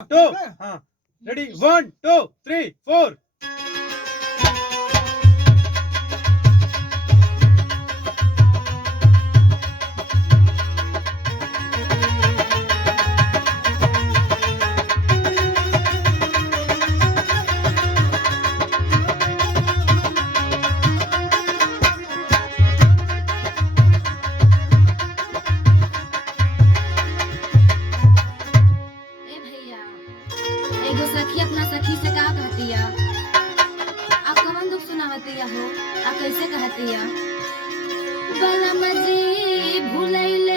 two हाँ ready 1 2 3 4 ए भैया एगो सखी अपना सखी से का कहतिया आ कवन दुख सुनावतिया हो आ कैसे कहतिया बलम जी भूलैल